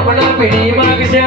હમણાં પીડી માગશે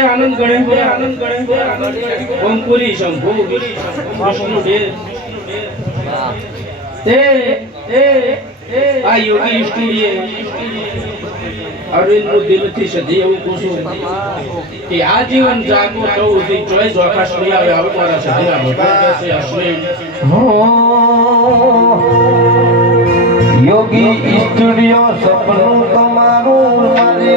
આનંદ ગણે ઓમપુરી શંભુ વિષ્ણુ આ યોગી સ્ટુડિયો અરવિંદ નું દિલથી સધી એવું કહું છું કે આ જીવન જાગો કહું થી ચોઈસ આકાશ નહીં આવે આવું મારા સધીના ભગવાન છે અશ્વિન યોગી સ્ટુડિયો સપનું તમારું